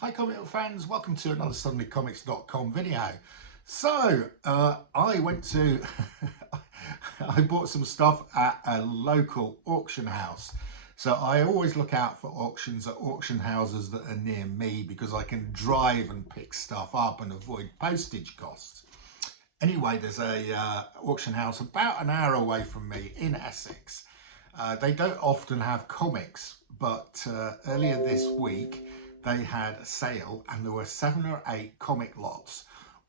Hi comic book fans, welcome to another suddenlycomics.com video. So I went to I bought some stuff at a local auction house. So I always look out for auctions at auction houses that are near me because I can drive and pick stuff up and avoid postage costs. Anyway, there's a auction house about an hour away from me in Essex. They don't often have comics, but earlier this week they had a sale and there were 7 or 8 comic lots.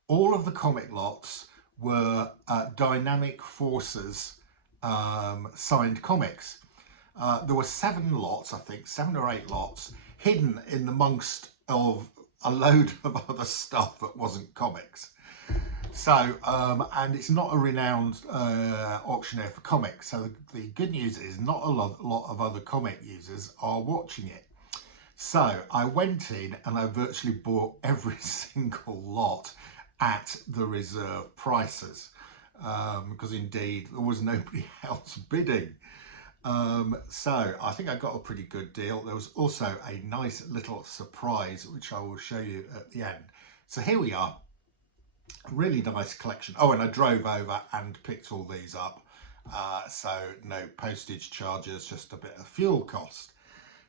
All of the comic lots were Dynamic Forces signed comics. There were 7 lots, I think, 7 or 8 lots, hidden in amongst of a load of other stuff that wasn't comics. So, and it's not a renowned auctioneer for comics. So the good news is not a lot of other comic users are watching it. So I went in and I virtually bought every single lot at the reserve prices because indeed there was nobody else bidding. So I think I got a pretty good deal. There was also a nice little surprise, which I will show you at the end. So here we are. Really nice collection. Oh, and I drove over and picked all these up. So no postage charges, just a bit of fuel cost.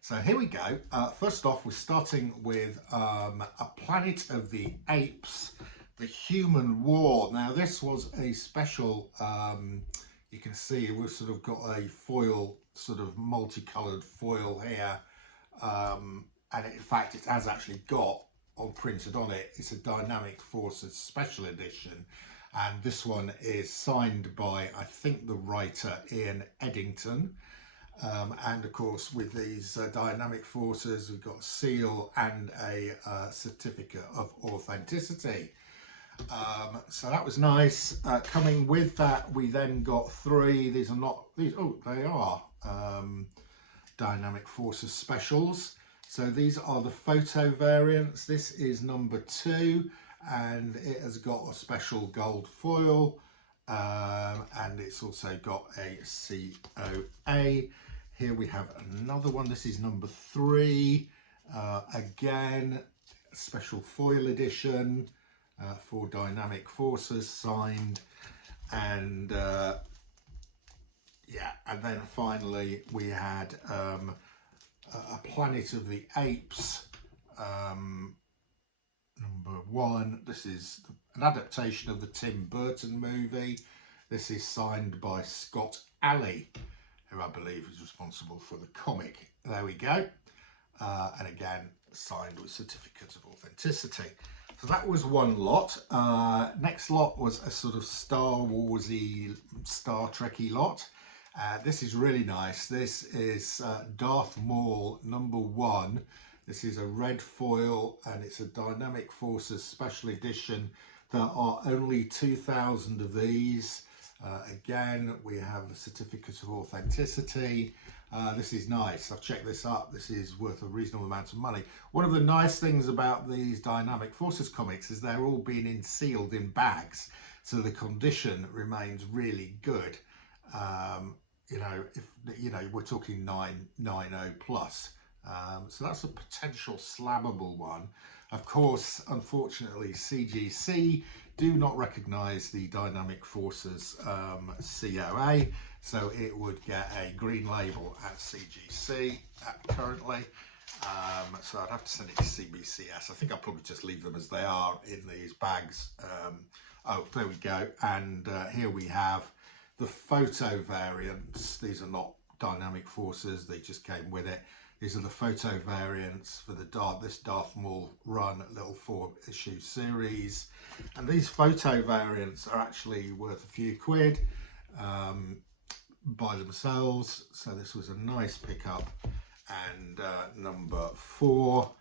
So here we go. First off, we're starting with A Planet of the Apes, The Human War. Now this was a special, you can see we've sort of got a foil, sort of multicoloured foil here. And in fact, it has actually got printed on it, it's a Dynamic Forces special edition, and this one is signed by, I think, the writer Ian Eddington. And of course, with these Dynamic Forces, we've got a seal and a certificate of authenticity. So that was nice. Coming with that, we then got 3. These are not these. Oh, they are Dynamic Forces specials. So these are the photo variants. This is number 2 and it has got a special gold foil and it's also got a COA. Here we have another one. This is number 3. Again, special foil edition for Dynamic Forces signed. And yeah, and then finally we had A Planet of the Apes, number 1. This is an adaptation of the Tim Burton movie. This is signed by Scott Alley, who I believe is responsible for the comic. There we go. And again, signed with certificate of authenticity. So that was one lot. Next lot was a sort of Star Warsy, Star Trekky lot. This is really nice. This is Darth Maul number 1. This is a red foil and it's a Dynamic Forces special edition. There are only 2,000 of these. Again, we have the certificate of authenticity. This is nice. I've checked this up. This is worth a reasonable amount of money. One of the nice things about these Dynamic Forces comics is they're all being sealed in bags, so the condition remains really good. You know, if you know, we're talking 990 plus. So that's a potential slammable one. Of course, unfortunately, CGC do not recognise the Dynamic Forces COA, so it would get a green label at CGC currently. So I'd have to send it to CBCS. I think I'll probably just leave them as they are in these bags. Oh, there we go. And here we have the photo variants. These are not Dynamic Forces, they just came with it. These are the photo variants for the this Darth Maul run little 4-issue series. And these photo variants are actually worth a few quid by themselves. So this was a nice pickup. And number 4.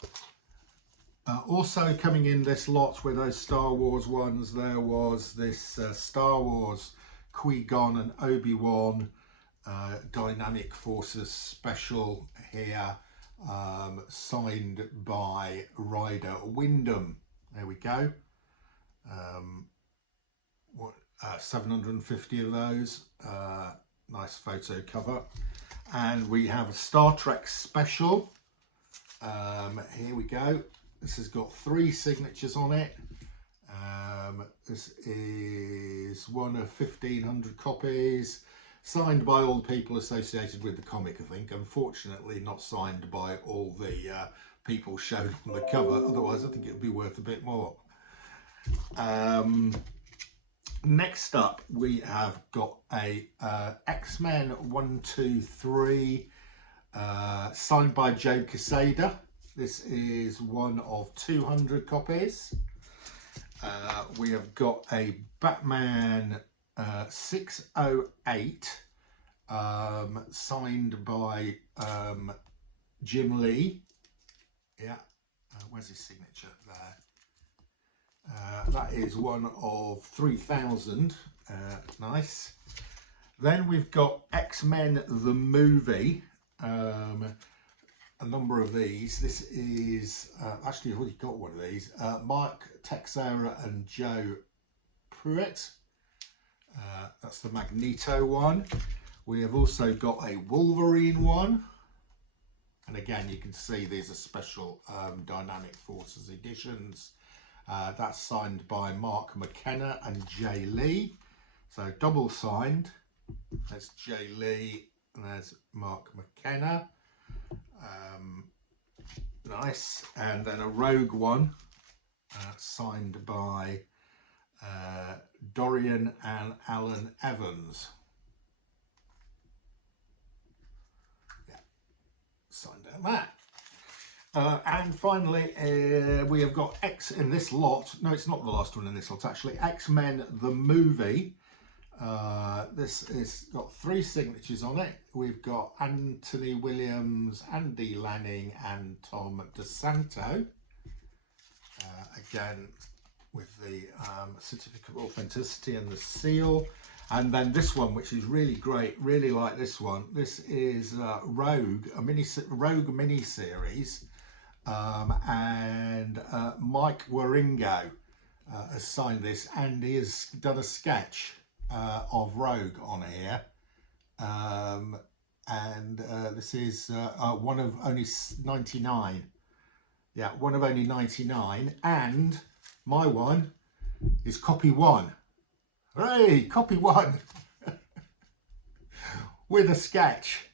Also coming in this lot with those Star Wars ones, there was this Star Wars Qui-Gon and Obi-Wan Dynamic Forces special here, signed by Ryder Wyndham. There we go. 750 of those. Nice photo cover. And we have a Star Trek special. Here we go. This has got 3 signatures on it. This is one of 1,500 copies, signed by all the people associated with the comic, I think. Unfortunately, not signed by all the people shown on the cover, otherwise I think it would be worth a bit more. Next up, we have got a X-Men 1, 2, 3, signed by Joe Quesada. This is one of 200 copies. We have got a Batman 608, signed by Jim Lee. Yeah, where's his signature there? That is one of 3,000. Nice. Then we've got X-Men the movie. A number of these. This is actually, I've already got one of these. Mark Texera and Joe Pruitt. That's the Magneto one. We have also got a Wolverine one. And again, you can see these are special Dynamic Forces editions. That's signed by Mark McKenna and Jay Lee. So double signed. There's Jay Lee and there's Mark McKenna. Nice. And then a Rogue one, signed by Dorian and Alan Evans. Yeah, signed down that. And finally, we have got X in this lot. No, it's not the last one in this lot, actually. X-Men the movie. This has got 3 signatures on it. We've got Anthony Williams, Andy Lanning and Tom DeSanto. Again, with the certificate of authenticity and the seal. And then this one, which is really great, really like this one. This is Rogue, a Rogue mini-series. And Mike Waringo has signed this, and he has done a sketch of Rogue on here. This is one of only 99. Yeah, one of only 99. And my one is copy 1. Hooray, copy 1. With a sketch.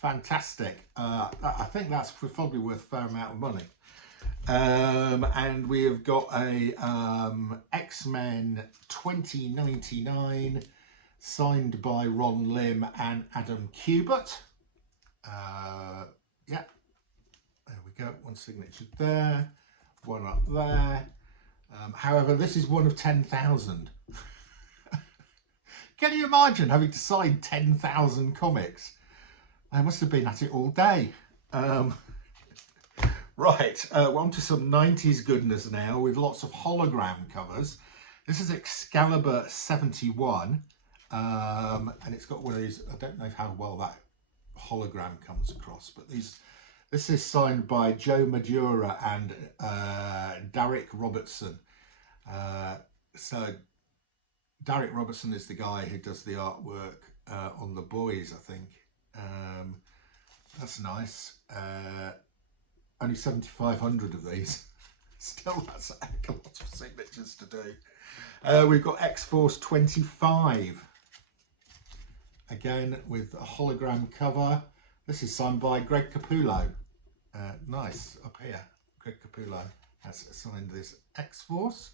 Fantastic. I think that's probably worth a fair amount of money. And we have got a X-Men 2099, signed by Ron Lim and Adam Kubert. Yeah, there we go. One signature there, one up there. However, this is one of 10,000. Can you imagine having to sign 10,000 comics? I must have been at it all day. Right, on to some 90s goodness now, with lots of hologram covers. This is Excalibur 71, and it's got one of these. I don't know how well that hologram comes across, but this is signed by Joe Madura and Derek Robertson. So Derek Robertson is the guy who does the artwork on The Boys, I think. That's nice. Only 7,500 of these. Still, that's a heck of a lot of signatures to do. We've got X-Force 25. Again, with a hologram cover. This is signed by Greg Capullo. Nice, up here. Greg Capullo has signed this X-Force.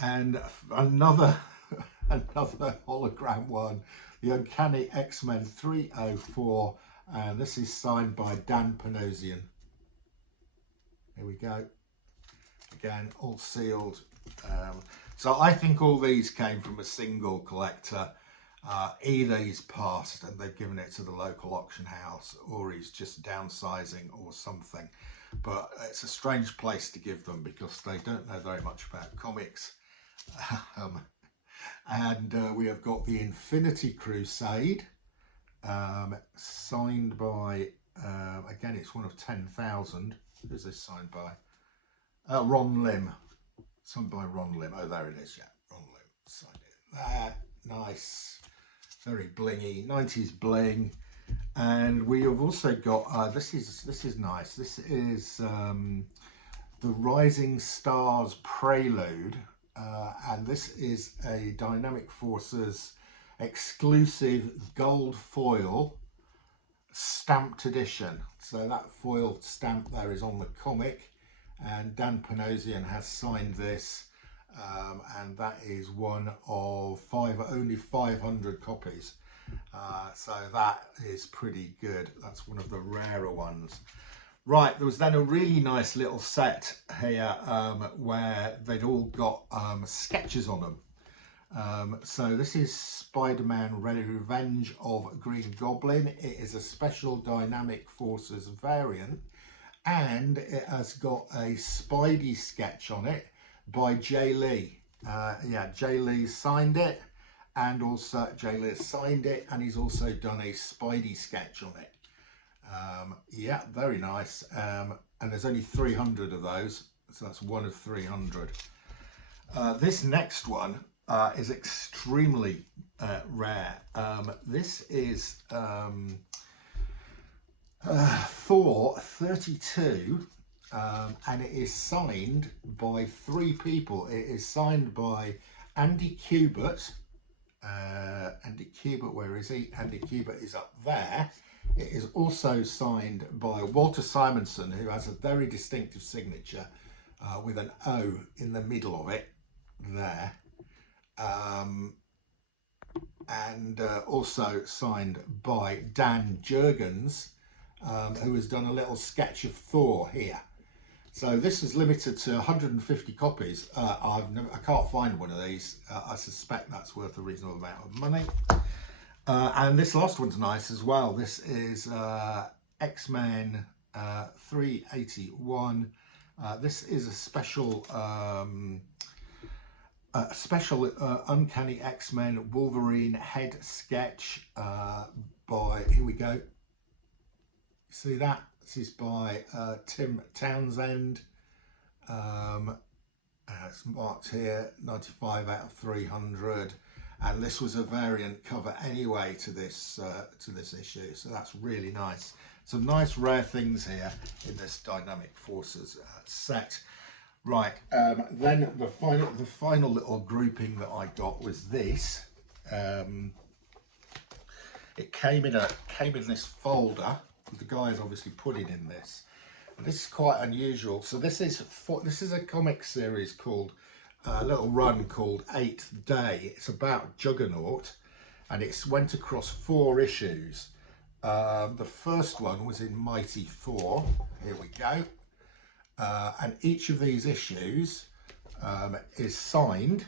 And another hologram one. The Uncanny X-Men 304. And this is signed by Dan Panosian. Here we go. Again, all sealed. So I think all these came from a single collector. Either he's passed and they've given it to the local auction house, or he's just downsizing or something. But it's a strange place to give them because they don't know very much about comics. We have got the Infinity Crusade, signed by, again, it's one of 10,000. Who's this signed by? Ron Lim. Signed by Ron Lim. Oh, there it is. Yeah, Ron Lim signed it there. Nice. Very blingy. 90s bling. And we have also got, this is nice. This is The Rising Stars Prelude, and this is a Dynamic Forces exclusive gold foil stamped edition. So that foil stamp there is on the comic, and Dan Panosian has signed this, and that is one of only 500 copies. So that is pretty good. That's one of the rarer ones. Right, there was then a really nice little set here where they'd all got sketches on them. So this is Spider-Man Revenge of Green Goblin. It is a special Dynamic Forces variant, and it has got a Spidey sketch on it by Jay Lee. Yeah, Jay Lee signed it, and also Jay Lee signed it, and he's also done a Spidey sketch on it. Yeah, very nice. And there's only 300 of those, so that's one of 300. This next one is extremely rare. This is Thor 32, and it is signed by 3 people. It is signed by Andy Kubert. Andy Kubert, where is he? Andy Kubert is up there. It is also signed by Walter Simonson, who has a very distinctive signature with an O in the middle of it there. And also signed by Dan Jurgens, who has done a little sketch of Thor here. So this is limited to 150 copies. I can't find one of these. I suspect that's worth a reasonable amount of money. And this last one's nice as well. This is X-Men 381. This is a special Uncanny X-Men Wolverine head sketch by, here we go. See that? This is by Tim Townsend. It's marked here 95 out of 300. And this was a variant cover anyway to this issue, so that's really nice. Some nice rare things here in this Dynamic Forces set. Right, then the final little grouping that I got was this. It came in this folder. The guys obviously put it in this. And this is quite unusual. So this is a comic series called. A little run called 8th Day. It's about Juggernaut, and it went across 4 issues. The first one was in Mighty 4. Here we go. And each of these issues is signed.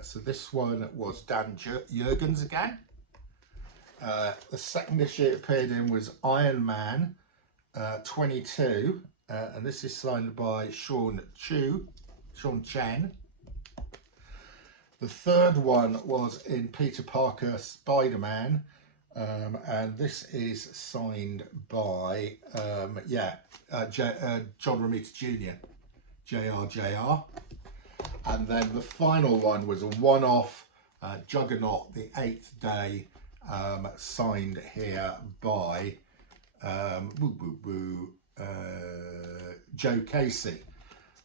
So this one was Dan Jurgens again. The second issue it appeared in was Iron Man 22, and this is signed by Sean Chen. The third one was in Peter Parker Spider-Man, and this is signed by John Romita Jr. JR. And then the final one was a one-off Juggernaut, the 8th Day, signed here by Joe Casey.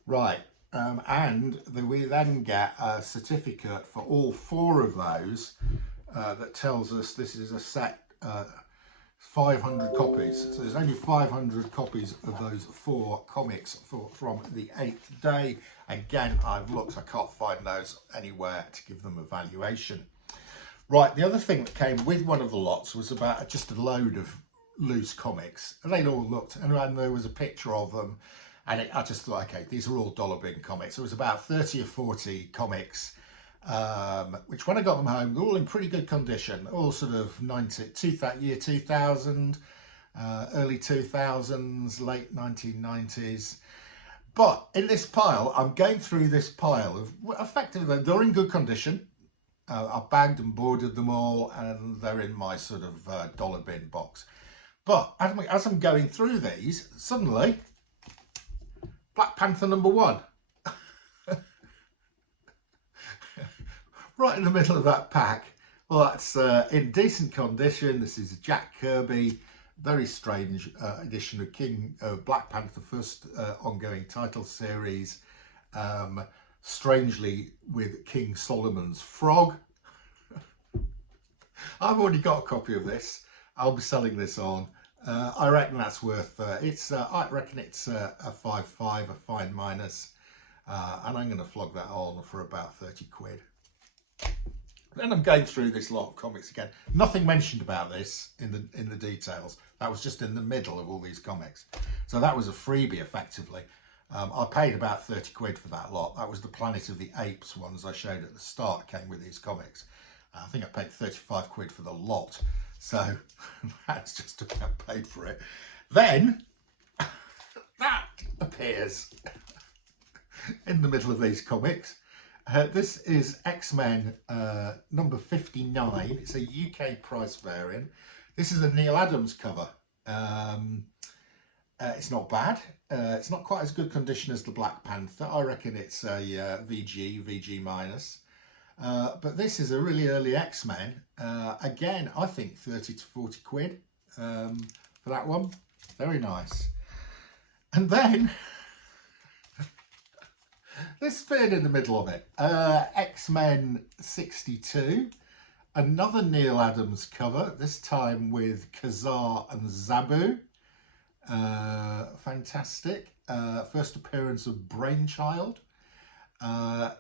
Right. And we then get a certificate for all 4 of those that tells us this is a set 500 copies. So there's only 500 copies of those 4 comics from the 8th Day. Again, I've looked, I can't find those anywhere to give them a valuation. Right, the other thing that came with one of the lots was about just a load of loose comics. And they all looked, and there was a picture of them. And I just thought, okay, these are all dollar bin comics. It was about 30 or 40 comics, which when I got them home, they're all in pretty good condition. All sort of year 2000, early 2000s, late 1990s. But in this pile, I'm going through this pile of, effectively, they're in good condition. I've bagged and boarded them all, and they're in my sort of dollar bin box. But as I'm going through these, suddenly, Black Panther #1. Right in the middle of that pack. Well, that's in decent condition. This is Jack Kirby very strange edition of King Black Panther, first ongoing title series, strangely with King Solomon's frog. I've already got a copy of this. I'll be selling this on. I reckon that's worth, I reckon it's a 5.5, a fine minus, and I'm going to flog that on for about 30 quid. Then I'm going through this lot of comics again. Nothing mentioned about this in the details. That was just in the middle of all these comics. So that was a freebie, effectively. I paid about 30 quid for that lot. That was the Planet of the Apes ones I showed at the start, came with these comics. I think I paid 35 quid for the lot. So that's just about paid for it. Then that appears in the middle of these comics. This is X-Men number 59. It's a UK price variant. This is a Neil Adams cover. It's not bad. It's not quite as good condition as the Black Panther. I reckon it's a VG minus. But this is a really early X-Men. Again, I think 30 to 40 quid for that one. Very nice. And then this fit in the middle of it. X-Men 62. Another Neil Adams cover, this time with Kazar and Zabu. Fantastic. First appearance of Brainchild.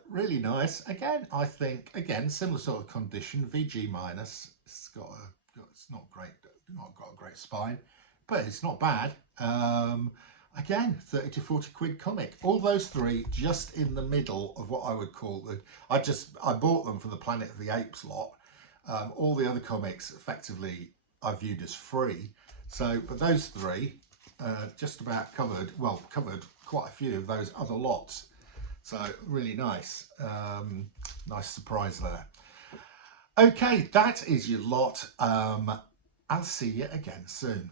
Really nice. Again, I think, similar sort of condition, VG minus. It's not great, not got a great spine, but it's not bad. Again, 30 to 40 quid comic. All those three just in the middle of what I would call I bought them for the Planet of the Apes lot. All the other comics effectively I viewed as free. So, but those three just about covered quite a few of those other lots. So really nice, nice surprise there. Okay, that is your lot. I'll see you again soon.